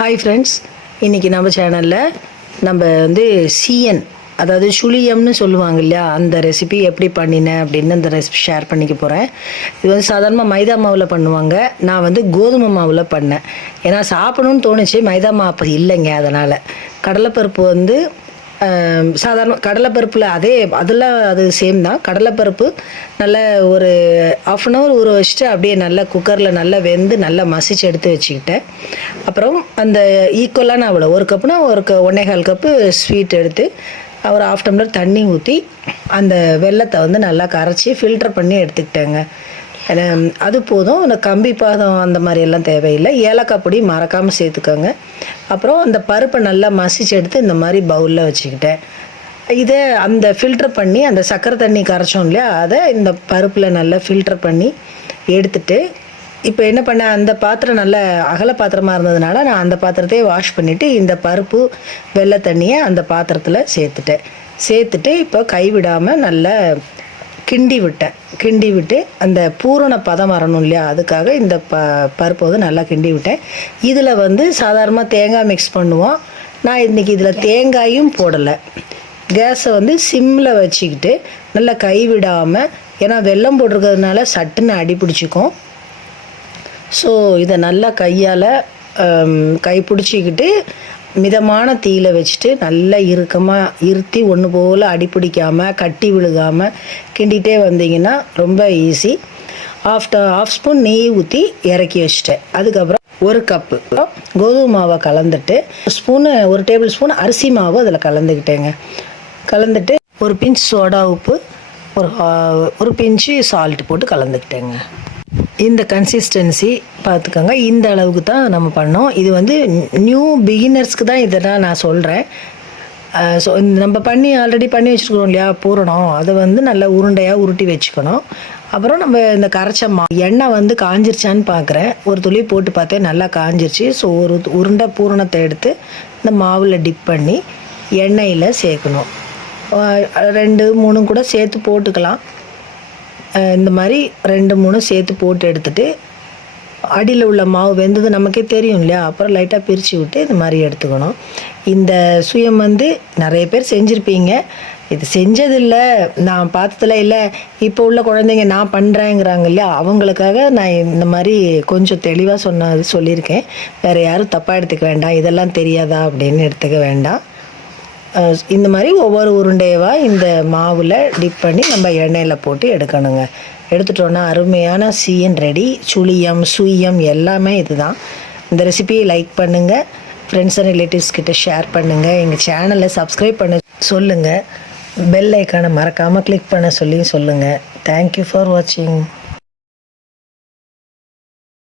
Hi friends, இன்றைக்கி நம்ம சேனலில் நம்ம வந்து சிஎன் அதாவது சுழியம்னு சொல்லுவாங்க இல்லையா, அந்த ரெசிபி எப்படி பண்ணினேன் அப்படின்னு அந்த ரெசிபி ஷேர் பண்ணிக்க போகிறேன். இது வந்து சாதாரணமாக மைதா மாவில் பண்ணுவாங்க. நான் வந்து கோதுமை மாவில் பண்ணேன். ஏன்னா சாப்பிடணும்னு தோணுச்சு, மைதா மாவு அப்போ இல்லைங்க. அதனால் கடலைப்பருப்பு வந்து சாதாரண கடலைப்பருப்பில் அதெல்லாம் அது சேம் தான். கடலைப்பருப்பு நல்லா ஒரு ஆஃப் அன் ஹவர் ஊற வச்சுட்டு அப்படியே நல்லா குக்கரில் நல்லா வெந்து நல்லா மசிச்சு எடுத்து வச்சுக்கிட்டேன். அப்புறம் அந்த ஈக்குவலான அவ்வளோ ஒரு கப்புனா 1.25 கப்பு ஸ்வீட் எடுத்து ஒரு ½ டம்ளர் தண்ணி ஊற்றி அந்த வெல்லத்தை வந்து நல்லா கரைச்சி ஃபில்டர் பண்ணி எடுத்துக்கிட்டேங்க. அது போதும். இந்த கம்பி பாதம் அந்த மாதிரியெல்லாம் தேவையில்லை. ஏலக்காய் பொடி மறக்காமல் சேர்த்துக்கோங்க. அப்புறம் அந்த பருப்பை நல்லா மசிச்சு எடுத்து இந்த மாதிரி பவுலில் வச்சுக்கிட்டேன். இதை அந்த ஃபில்டர் பண்ணி அந்த சர்க்கரை தண்ணி கரைச்சோம் இல்லையா, அதை இந்த பருப்பில் நல்லா ஃபில்டர் பண்ணி எடுத்துட்டு இப்போ என்ன பண்ணேன், அந்த பாத்திரம் நல்ல அகல பாத்திரமாக இருந்ததுனால நான் அந்த பாத்திரத்தையே வாஷ் பண்ணிவிட்டு இந்த பருப்பு வெள்ளை தண்ணியை அந்த பாத்திரத்தில் சேர்த்துட்டு இப்போ கைவிடாமல் நல்லா கிண்டி விட்டு அந்த பூரண பதம் வரணும் இல்லையா, அதுக்காக இந்த பருப்பை வந்து நல்லா கிண்டி விட்டேன். இதில் வந்து சாதாரணமாக தேங்காய் மிக்ஸ் பண்ணுவோம். நான் இன்றைக்கி இதில் தேங்காயும் போடலை. கேஸை வந்து சிம்மில் வச்சுக்கிட்டு நல்லா கைவிடாமல், ஏன்னா வெல்லம் போட்டிருக்கிறதுனால சட்டுன்னு அடி பிடிச்சிக்கும். ஸோ இதை நல்லா கையால் கை பிடிச்சிக்கிட்டு மிதமான தீயில வச்சுட்டு நல்லா இருத்தி ஒன்று போல் அடி பிடிக்காமல் கட்டி விழுகாமல் கிண்டிகிட்டே வந்தீங்கன்னா ரொம்ப ஈஸி. ஆஃப் ஸ்பூன் நெய் ஊற்றி இறக்கி வச்சுட்டேன். அதுக்கப்புறம் 1 கப்பு கோதுமை மாவை கலந்துட்டு ஒரு டேபிள் ஸ்பூன் அரிசி மாவு அதில் கலந்துட்டு ஒரு பிஞ்ச் சோடா உப்பு, ஒரு பிஞ்சு சால்ட் போட்டு கலந்துக்கிட்டேங்க. இந்த கன்சிஸ்டன்சி பார்த்துக்கோங்க. இந்த அளவுக்கு தான் நம்ம பண்ணோம். இது வந்து நியூ பிகினர்ஸ்க்கு தான் இதெல்லாம் நான் சொல்கிறேன். ஸோ நம்ம ஆல்ரெடி பண்ணி வச்சுருக்கோம் இல்லையா பூரணம், அதை வந்து நல்லா உருண்டையாக உருட்டி வச்சுக்கணும். அப்புறம் நம்ம இந்த கரைச்ச எண்ணெய் வந்து காஞ்சிருச்சான்னு பார்க்குறேன். ஒரு துளி போட்டு பார்த்தேன், நல்லா காஞ்சிருச்சு. ஸோ ஒரு உருண்டை பூரணத்தை எடுத்து இந்த மாவில் டிப் பண்ணி எண்ணெயில் சேர்க்கணும். 2-3 கூட சேர்த்து போட்டுக்கலாம். இந்த மாதிரி 2-3 சேர்த்து போட்டு எடுத்துகிட்டு அடியில் உள்ள மாவு வெந்தது நமக்கே தெரியும் இல்லையா, அப்புறம் லைட்டாக பிரித்து விட்டு இந்த மாதிரி எடுத்துக்கணும். இந்த சுயம் வந்து நிறைய பேர் செஞ்சுருப்பீங்க. இது செஞ்சதில்லை, நான் பார்த்ததில்ல, இல்லை இப்போ உள்ள குழந்தைங்க நான் பண்ணுறேங்கிறாங்க இல்லையா, அவங்களுக்காக நான் இந்த மாதிரி கொஞ்சம் தெளிவாக சொல்லியிருக்கேன். வேறு யாரும் தப்பாக எடுத்துக்க வேண்டாம், இதெல்லாம் தெரியாதா அப்படின்னு எடுத்துக்க வேண்டாம். இந்த மாதிரி ஒவ்வொரு உருண்டையவாக இந்த மாவில் டிப் பண்ணி நம்ம எண்ணெயில் போட்டு எடுக்கணுங்க. எடுத்துட்டோன்னா அருமையான சிஎன் ரெடி. சுழியம் எல்லாமே இதுதான். இந்த ரெசிபியை லைக் பண்ணுங்கள், ஃப்ரெண்ட்ஸ் அண்ட் ரிலேட்டிவ்ஸ் கிட்ட ஷேர் பண்ணுங்கள், எங்கள் சேனலை சப்ஸ்கிரைப் பண்ண சொல்லுங்கள், பெல் ஐக்கானை மறக்காமல் கிளிக் பண்ண சொல்லுங்கள். தேங்க்யூ ஃபார் வாட்சிங்.